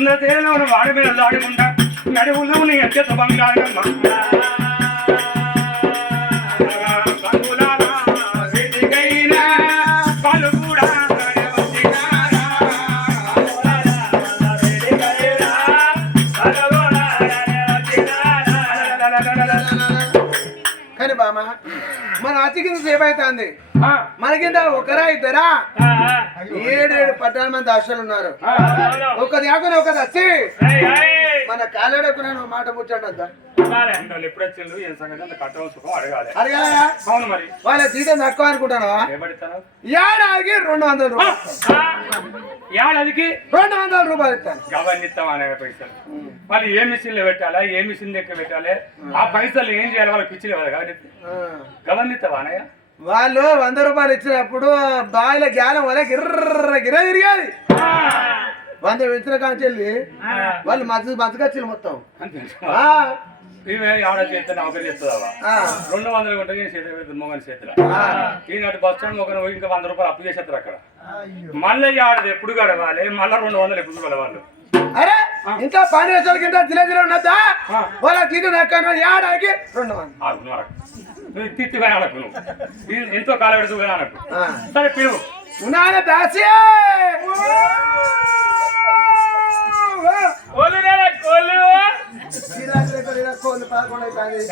సుందర ఉన్న వాడి మీద లాడుకుంటా నడువులు నీ అత్యంత బంగారమ్మ కానీ మన అతికింద సేపు అవుతుంది ఆ, మనకింద ఒకరా ఇద్దరా? ఏడేడు పద్నాలుగు మంది ఆశలు ఉన్నారు. ఒక దాకుని ఒక ఏయ్. మన కాలేడకున్నాను మాట ముచ్చండి వాళ్ళు జీతం తక్కువ అనుకుంటాను ఏడాదికి రెండు వందల రూపాయలు ఏడాదికి? రెండు వందల రూపాయలు ఇస్తాను. గవర్ని ఇస్తాం అనే పైసలు? వాళ్ళు ఏ మిషన్లో పెట్టాలా? ఏ మిషన్ దగ్గర పెట్టాలి? ఆ పైసలు ఏం చేయాలి? వాళ్ళకి పిచ్చిలే వాళ్ళు కాబట్టి ఆ. గవర్ని ఇస్తావా అనయ్య వాళ్ళు వంద రూపాయలు ఇచ్చినప్పుడు బావిల గ్యాలం వల్ల గిర్ర గిర్ర తిరిగేది. వంద ఇచ్చిన కాంచెల్లి వాళ్ళు మధ్య మధ్యకొచ్చి మొత్తం. రెండు వందలు కొంటే చేతి పెడుతుంది మొగని చేతిలో. ఆ. ఈనాటి బస్ స్టాండ్ మొగన పోయి ఇంకా వంద రూపాయలు అప్పు చేసేస్తారు అక్కడ. మళ్ళీ ఈ ఆడది ఎప్పుడు గడవాలి? మళ్ళీ రెండు వందలు ఎప్పుడు గడవాలి? అరే ఇంకా పానీ వేసాల కింద ఉన్నదా. వాళ్ళ ఎక్కడ ఏడాదికి రెండు వందలు. ఆగు నువ్వు అడగ. నువ్వు తిత్తిగా అనకు నువ్వు ఈ- ఎంతో కాల పెడుతూ అనకు ఆ. సరే పిలువు ఉన్నాయన దాసి కోళ్ళు పదకొండు అవుతుంది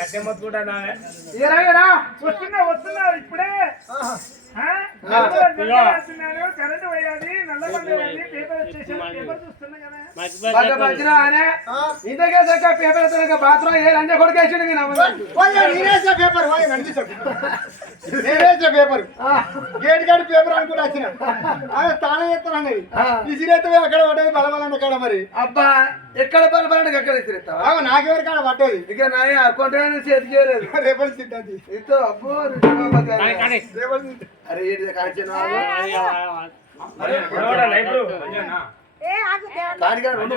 ఇరా ఇరా వస్తున్నా వస్తున్నా ఇప్పుడే పేపర్ గేట్ కాడి పేపర్ అనుకుని వచ్చిన. ఆమె తానే చెప్తాను ఆ. ఇసిరేస్తే అక్కడ పడ్డది బలబలన్న కాడ మరి. అబ్బా ఎక్కడ బలపడండి అక్కడ ఆమె నాకెవరి కాడ పడ్డది? ఇక నాయ అకౌంట్ చేతి చేయలేదు. రేపటి తింటది ఇతో అబ్బో రేపటి అరే ఏంటి కాల్చిన దానికన్నా రెండు.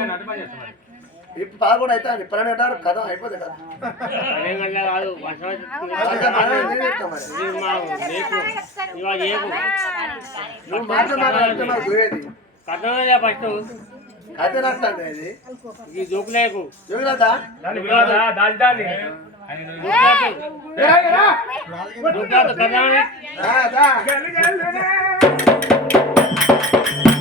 ఇప్పుడు పదకొండు అవుతుంది పన్నెండు అంటారు కథ అయిపోతుంది కదా? నువ్వు పోయేది కథ నష్టండి ఇది జోగిరాదా మన Mm-hmm.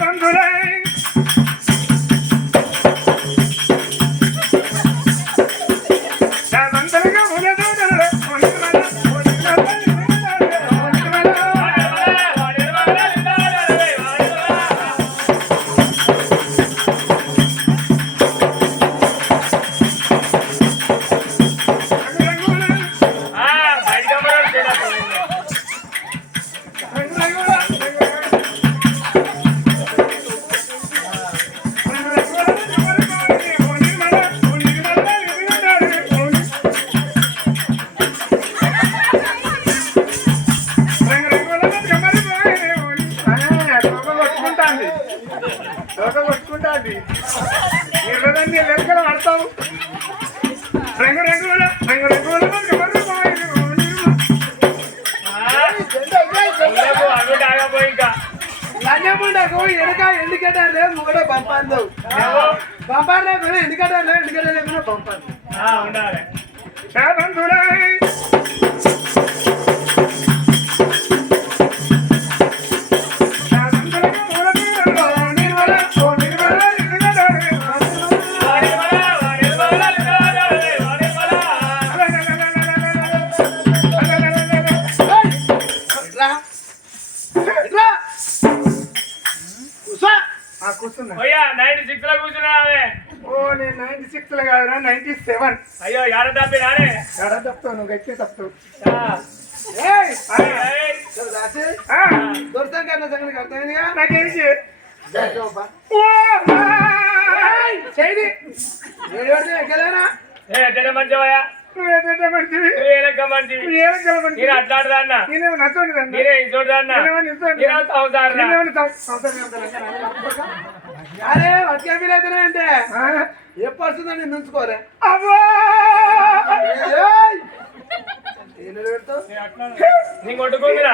I'm good. అవుతారు నేనేమో సం- సంవత్సరం చెప్తాను. అరే వీలైతేనే అంటే ఎప్పుడు వస్తుందని నేను ఉంచుకోలే అవ్వా! ఏం నేను కొట్టుకుందినా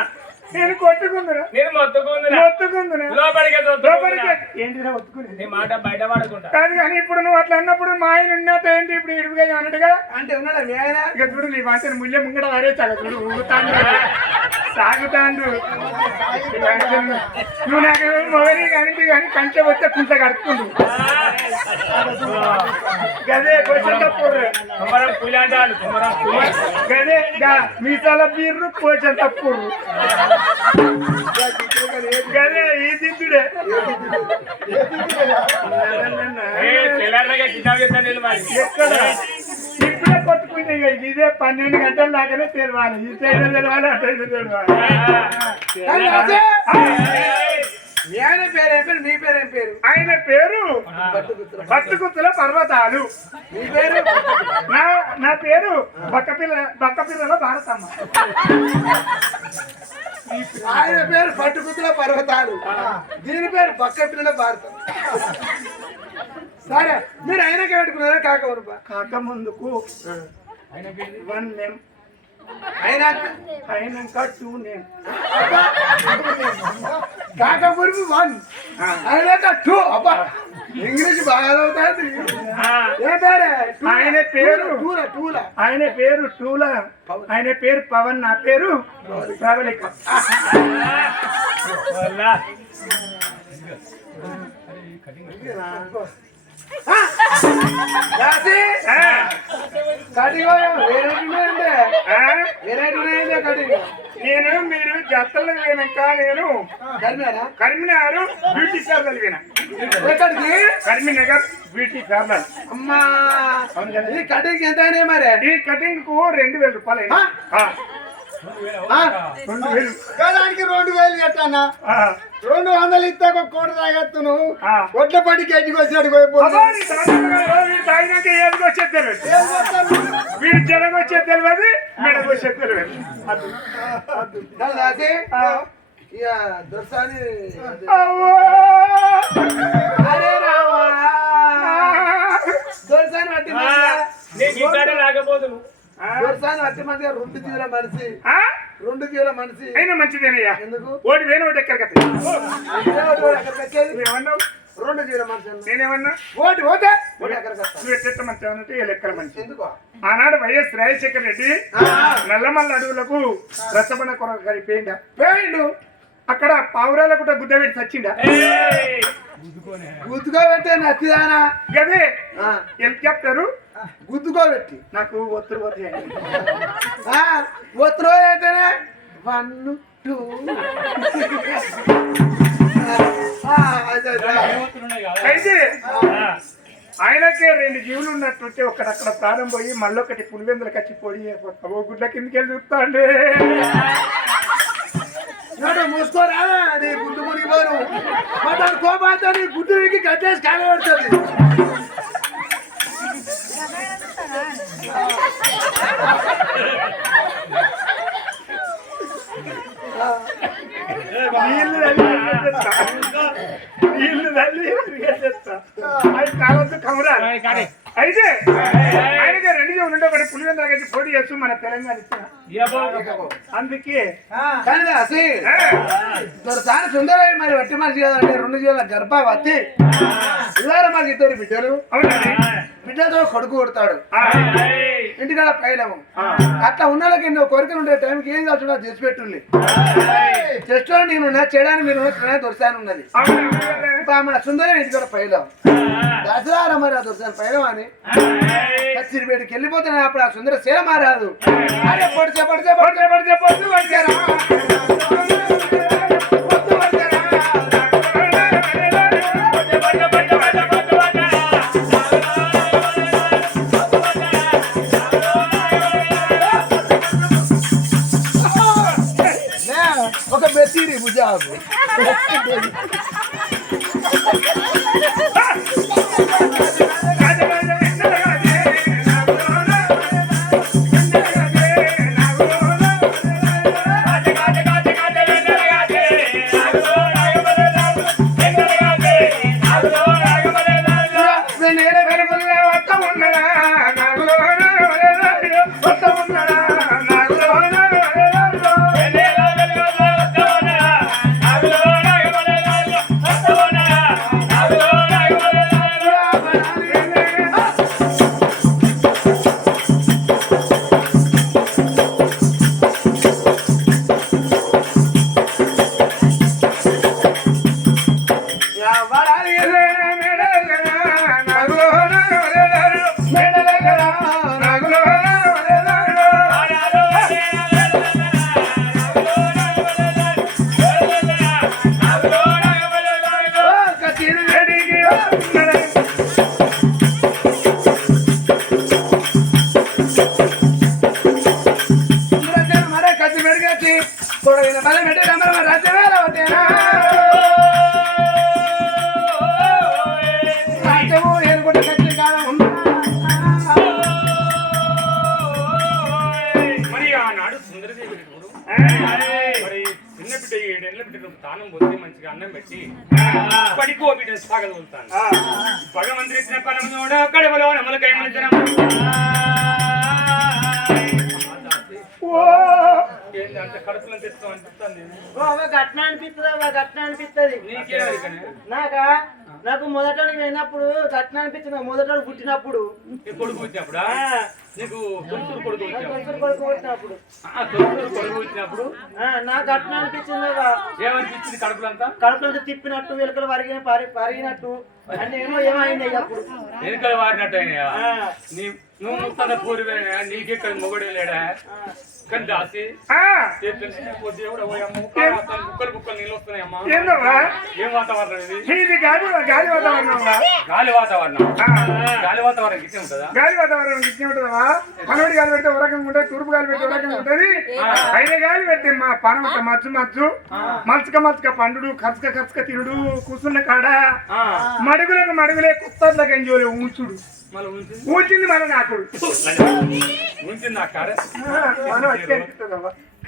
నేను కొట్టుకుందిరా. నేను మొత్తుకుందినా ఒత్తుకుందిరా లోపలికి లోపలికి ఏంటిరా ఒత్తుకుని నీ మాట బయట పడకుండా. కాదు కానీ ఇప్పుడు నువ్వు అట్లా అన్నప్పుడు మా ఆయన ఉన్నట్టు ఏంటి ఇప్పుడు ఇడుపుగా అన్నట్టుగా అంటే ఉన్నాడా మీ ఆయన? ఇక చూడు నీ వాంచిన ముళ్ళ ముంగడ వారే చాలా చూడు సాగుతాండు. నువ్వు నాకు మొగలి కానీ కానీ కంచె వస్తే కుంట కడుపుకుండు గదే కొంచెం పులి. గదే మీసాల బీర్రు కొంచెం తప్పుడు గదే ఈ దిద్దుడే. ఎక్కడ? ఇప్పుడే కొట్టుకుంటే ఇది ఇదే పన్నెండు గంటల దాకానే తెలవాలి. ఈ సైడ్ తెలవాలి అటు సైడ్! మీ ఆయన పేరు ఏం పేరు? నీ పేరు ఏం పేరు? ఆయన పేరు. పట్టుకుత్తుల పర్వతాలు. నీ పేరు? నా నా పేరు బక్కపిల్ల బక్కపిల్లల భారతమ్మ. ఆయన పేరు పట్టుకుతుల పర్వతాలు. దీని పేరు పక్క పిల్లల భారతం సరే మీరు ఆయనకే పెట్టుకున్నారా కాక వరప కాక ముందుకు వన్ నేమ్. ఆయన అయినాక టూ నేమ్. కాక వన్. ఆయన టూ. అబ్బా ఇంగ్లీష్ బాగా అవుతుంది ఏ పేరే? ఆయన పేరు టూల టూల ఆయన పేరు టూల ఆయన పేరు పవన్ నా పేరు ప్రవళిక కటింగ్ నేను మీరు జత్తలకు పోయినాక నేను కరీంనగర్? బ్యూటీ పార్లర్ ఎక్కడికి కరీంనగర్ బ్యూటీ పార్లర్. అమ్మా! కటింగ్ ఎంత మరి? ఈ కటింగ్కు రెండు వేల రూపాయలు ఆ? రెండు వేలు. రెండు కట్టానా? రెండు వందలు ఇస్తే ఒక కోట తాగెత్తు నువ్వు ఆ. ఒడ్ల పడి గడ్డికి వచ్చినట్టు వీడు జనకు వచ్చేది తెలియదు మెడకు వచ్చేది తెలియదు. దొరసాని. అరే రావా. దొరసాని మందిగా రెండు కిలోల మనిషి ఆ? రెండు కిలోల మనిషి. అయినా మంచిదేనయ్యా. ఎందుకు? ఓడి వేను ఒకటి ఎక్కడికి రెండు కిలోల మనిషి అన్న. నేనేమన్నా? ఓటి పోతే? ఓటి ఎక్కడికి వస్తా? నువ్వు ఎట్ట మంచి అన్నట్టు ఈ లెక్కల మంచి. ఎందుకు? ఆనాడు వైఎస్ రాజశేఖర రెడ్డి నల్లమల్ల అడవులకు రసబన కొర కలిపేయండి పోయిండు. అక్కడ పావురాల కూడా గుద్ద పెట్టి చచ్చిండా. ఏయ్, గుద్దుకోబెట్టే నచ్చిదానా? గదే ఆ, హెలికాప్టరు గుద్దుకోబెట్టి. నాకు ఒత్తులు వదిలేయండి ఆ, అయితేనే వన్ టూ అయితే ఆయనకే రెండు జీవులు ఉన్నట్టుంటే ఒకడక్కడ ప్రాణం పోయి మళ్ళొకటి పులివెందులకు వచ్చి పొడి ఓ గుడ్ల కిందకి వెళ్ళి చూస్తా అండి మూసుకోరా? నీ గుడ్డు మునిగిపోను. మరి కోపాత నీ గుడ్డుకి కట్టేసి కాగబడుతుంది తల్లి తల్లి. అది అయితే రెండు జీవులు ఉంటే ఒకటి పులివెందులకు వచ్చి పొడి చేస్తూ మన తెలంగాణ. అందుకే దొరసాని సుందరయ్య మరి వట్టి మనిషి కదంటే రెండు జీవుల గర్భవతి ఇవాళ మాకు ఇద్దరు బిడ్డలు అవునండి బిడ్డతో కొడుకు కొడతాడు. ఇంటికాడ పైలము. అట్లా ఉన్న వాళ్ళకి ఎన్నో కోరికలు ఉండే టైంకి ఏం అది చేసి పెట్టుండి. చెస్ట్లో నేను చేయడానికి మీరు దొరసాని ఉన్నది. మన సుందరం ఇంటికాడ పైలం దసరా మరి ఆ దొరసాని పైలం అని? ఏయ్, కచ్చిరిపేటకి వెళ్ళిపోతున్నాను అప్పుడు ఆ సుందర సేల మారాదు. అరే పొడిచే పొడిచే పడితే పడితే పొద్దు భగవంతుడు ఇచ్చిన పరమోడ కడవలో కడుపులో తెస్తాం అనిపిస్తుంది? గట్న అనిపిస్తుంది. గట్న అనిపిస్తుంది? నీకేం? నాకా నాకు మొదటోడికి పోయినప్పుడు గట్న అనిపించింది. మొదటోడు పుట్టినప్పుడు. కొడుకు వచ్చినప్పుడా నీకు తొలుతూరు కొడుకు వచ్చినప్పుడు కొడుకు వచ్చినప్పుడు నాకు గట్న అనిపించింది ఏమనిపించింది కడుపులంతా? కడుపులో తిప్పినట్టు వెలుకలు వరిగిన పరి పరిగినట్టు. అంటే ఏమో ఏమైంది అప్పుడు వెనుకలు వారినట్టు అయినాయా? నువ్వు ముత్తన పూర్వేనా నీకెక్కడ మొగడే లేడా కానీ దాసి. దేవుడు బుక్కలు బుక్కలు నీళ్ళు వస్తున్నాయమ్మా ఏందవ్వా ఏం వాతావరణం ఇది? ఇది గాలి గాలి వాతావరణం గాలి వాతావరణం. గాలి వాతావరణం ఉంటుందా? గాలి వాతావరణం మనోడి గాలి పెడితే ఉరకంగా ఉంటుంది తూర్పు గాలి పెడితే ఉరకంగా ఉంటుంది. పైన గాలి పెడితే మా పనం ఉంటే మచ్చు మచ్చు. మల్చక మల్చక పండుడు ఖర్చుక ఖర్చుక తినుడు కూర్చున్న కాడ. ఆ, మడుగులకు మడుగులే కుత్తర్ల గంజోలే ఊచుడు. మళ్ళీ ఉంచింది మన నాకుడు ఉంచింది నా కాడ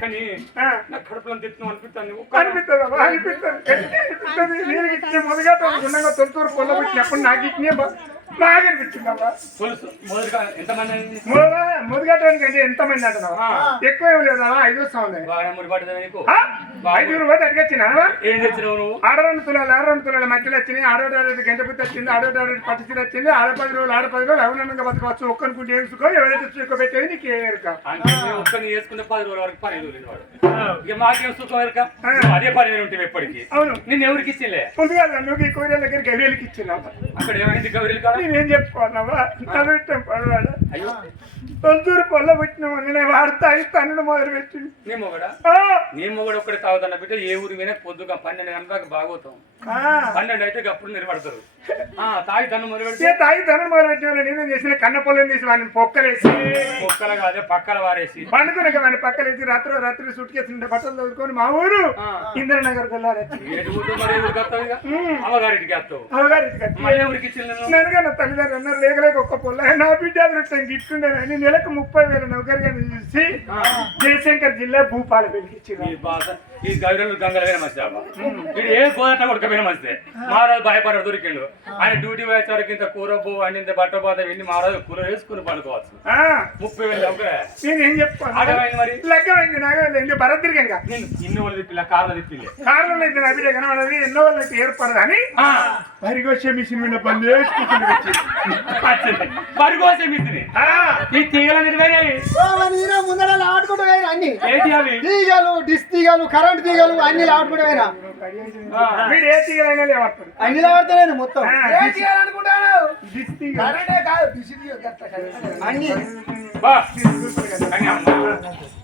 కానీ నా కడుపులో తెచ్చిన అనిపిస్తుంది. అనిపిస్తుంది. గట్టిగా అనిపిస్తుంది. నేను ఇచ్చిన మొదగా గుండంగా తొలుతూరు పొల్ల పెట్టినప్పుడు నాకు ఇచ్చిన బాగా అనిపించిందమ్మా అంటే ఎంత మంది అంటున్నావు. ఎక్కువ ఏం లేదా ఐదు అడిగొచ్చినా తులాలు మధ్యలో గంట పుత్తి వచ్చింది పట్టు చీర వచ్చింది ఆడ పది రోజులు ఆడ పది రోజులు అవునంగా బతకవచ్చు ఒక్కనుకుంటే వేసుకో ఎవరైతే చూసుకో పెట్టేది నీకు ఏరుక అంటే మేము ఒక్కరిని చేసుకుంటే పది రోజుల వరకు పని ఇక మాకేం సుఖం ఎరక? అదే పని మీద ఉంటాం ఎప్పటికీ. అవును. నిన్ను ఎవరికి ఇచ్చిలే? ముందుగా నువ్వు ఈ దగ్గర అక్కడ ఏమైంది గౌరీలు కాదు నేనేం చెప్పుకున్నావా? నన్ను ఇష్టం పడవాడు తొందూరు పొల్ల పెట్టిన నేను వాడతా తన్నుడు మొదలు పెట్టింది నీ మొగడా? నీ మొగడు ఒక్కడే తాగుతున్న బిడ్డ? ఏ ఊరి మీద పొద్దుగా పన్నెండు గంటలకు బాగోతాం. ఆ. పన్నెండు అయితే అప్పుడు నిలబడతారు. ఆ తాగి తను మొదలు పెడితే? తాగి తన్నుడు మొదలు పెట్టిన నేనేం చేసిన? కన్న పొలం తీసి వాడిని పొక్కలేసి. కుక్కలు కాదే పక్కల వారేసి. పండుకున్నాక వాడిని పక్కలేసి రాత్రి రాత్రి సుట్కేసి బట్టలు చదువుకొని మా ఊరు. ఇంద్రనగర్ వెళ్ళారు ఏడు ఊరు మరి ఊరికి వస్తావు ఇక? అమ్మగారింటికి వస్తావు. అవగారు ఇంటికి వచ్చి. మళ్ళీ ఎవరికి ఇచ్చిన నేను నా తల్లిదండ్రులు అన్నారు లేకలేక ఒక్క పొల్ల. నా బిడ్డ అదృష్టం గిట్టుండేనని నెలకు ముప్పై వేల నౌకరిగా చూసి జయశంకర్ జిల్లా భూపాల వెలిగించిన ఈ గౌరవులు గంగల వేరే మంచి ఇది ఏ గోదట కొడుకపోయిన మంచిదే మహారాజు భయపడ దొరికిండు. ఆయన డ్యూటీ వేసేవారికి ఇంత కూర బో అండింత బట్ట బాధ వెళ్ళి మహారాజు కూర వేసుకుని పడుకోవచ్చు. ముప్పై వేలు ఒక నేనేం ఆగమైంది మరి. లగ్గమైంది నాగమైంది భరద్రికంగా నేను ఇన్ని వాళ్ళు తిప్పిల్ల కార్లు తిప్పిలే. కారణం అయితే నా బిడ్డ కనబడది ఎన్నో వాళ్ళు అయితే ఏర్పడదు అని ఆ, వరిగొచ్చే మిషన్ మీద పని చేసుకుంటుంది. పరుగోసే మిత్రి ఆ, ఈ తీగల నిర్వహణ ముందర లాడుకుంటూ పోయినా అన్ని. ఏంటి అవి? తీగలు డిస్ తీగలు కరెంట్ తీగలు అన్ని లాడుకుంటూ పోయినా. వీడు ఏ తీగలైనా లేవడతాడు అన్ని లాడుతున్నాను మొత్తం. ఏం చేయాలనుకుంటాను దిస్ తీగ. కరెంటే కాదు కరెంట్. అన్ని.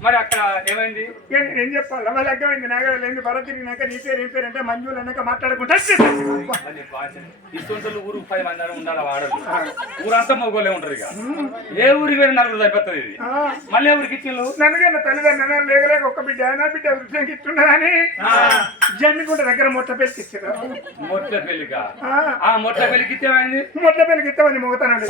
మరి అక్కడ ఏమైంది? ఇక నేను ఏం చెప్పాలి? వాళ్ళ అర్థమైంది నాగ లేని భరత్ తిరిగినాక నీ పేరు ఏం పేరు అంటే మంజులు అన్నాక మాట్లాడుకుంటా. అది భాష ఇస్తుంటలు ఊరు పది మంది అని ఉండాలి వాడదు. ఊరంతా మొగోలే ఉంటారు ఇక. ఏ ఊరికి వెళ్ళి నలుగురు సరిపోతుంది ఇది. మళ్ళీ ఎవరికి ఇచ్చిళ్ళు? నన్నగా తల్లిదండ్రులు లేగలేక ఒక బిడ్డ నా బిడ్డ వృక్షంకి ఇస్తున్నదని జమ్మికుంట దగ్గర మొట్ట పెళ్ళికి ఇచ్చారు. మొట్ల పెళ్ళిక ఆ. మొట్ల పెళ్ళికి ఇస్తే ఏమైంది మొట్ల పెళ్ళికి ఇస్తామని మోగుతానండి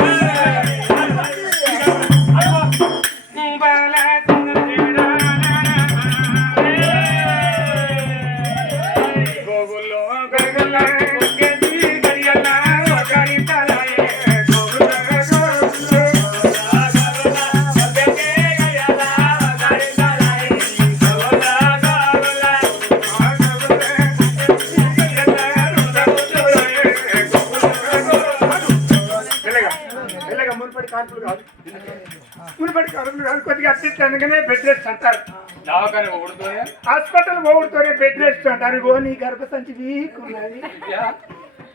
బెడ్ రెస్ట్ అంటారు. దవాఖాన ఊడుతూనే హాస్పిటల్ పోవుడుతోనే బెడ్ రెస్ట్ అంటారు. ఇగో నీ గర్భసంచి వీక్ ఉన్నది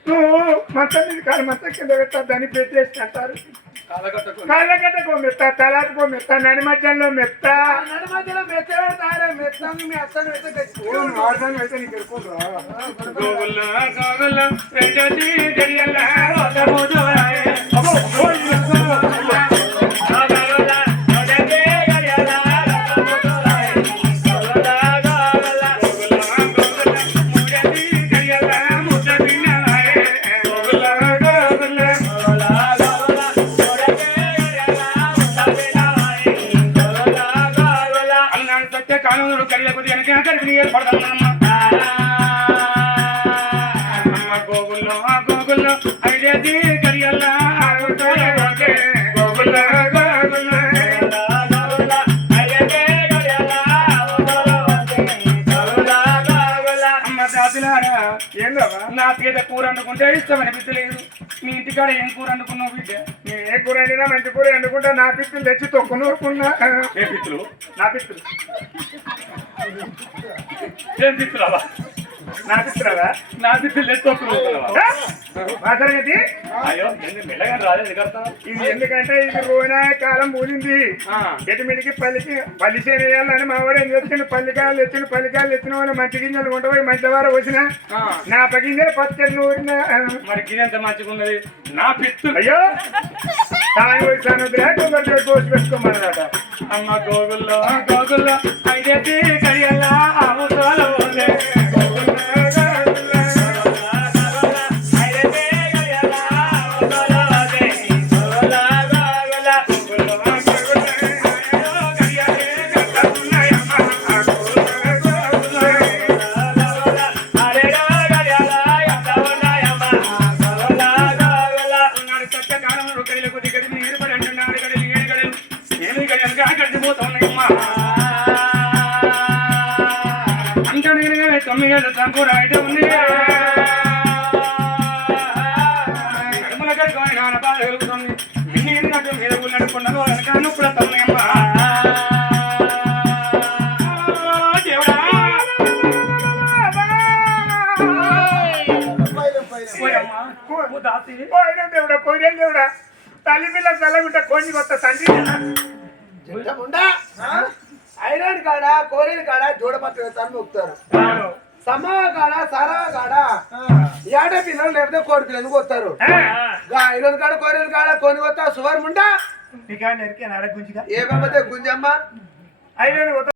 నువ్వు మంచం మీద కాదు మంచం కింద పెట్టద్దని బెడ్ రెస్ట్ అంటారు. కాళ్ళగడ్డకో మెత్త తలాకో మెత్త నడి మధ్యలో మెత్త. నడు మధ్యలో మెత్తడారు మెత్తంగా మీ అత్తను మెత్త అయితే నీకు గోగుల్లో నా పేద కూర వండుకుంటే ఇష్టం అనిపించలేదు మీ ఇంటికాడ ఏం కూర వండుకున్నావు బిడ్డ? నేను ఏ కూర అయినా మంచి కూర వండుకుంటా నా పిత్తులు తెచ్చి తొక్కు నూరుకున్నా. ఏ పిత్తులు నా పిత్తులు ఏం పిత్తులవా నా తొక్కుతున్నావా మాసరగతి అయ్యో మెల్లగా రాలేదు ఇది ఎందుకంటే ఇది రోయినా కాలం పూలింది ఆ. ఎటుమిడికి పల్లికి పల్లి చేను వేయాలని మా వాడు ఏం చేస్తుంది పల్లికాయలు తెచ్చిన పల్లికాయలు తెచ్చిన వాళ్ళు మంచి గింజలు కొంటపోయి మంచి వారు వచ్చిన. నా పగింజలు పచ్చడి నూరిన మరి గిదంత మంచిగా ఉన్నది? నా పిత్తులు అయ్యో! తాను వచ్చాను కొబ్బరి కోసి పెట్టుకోమన్నమాట అమ్మ గోగుల్లో గోగుల్లో ఐదేది కరియల్లా ఆవుతోలు నటు మీద నడుపుకున్నాను వెనక నొప్పులు తమ్ముయమ్మా దేవుడా. దాసి. పోయిన దేవుడా పోయిన దేవుడా. తల్లి పిల్ల చల్లగుంట కోని కొత్త తండ్రి. ఐరన్ కాడ కోరేలు కాడ జోడపత్ర వేస్తాను మొక్కుతారు సరవ కాడ ఏడ పిల్లలు లేకపోతే కోడి పిల్లలు కొత్తారు ఐరన్ కాడ కోరేలు కాడ కొని కొత్తా సువర్ ముండా నీకా నెరికే నడ గుంజిగా ఏ బాబతే గుంజమ్మ? అయినా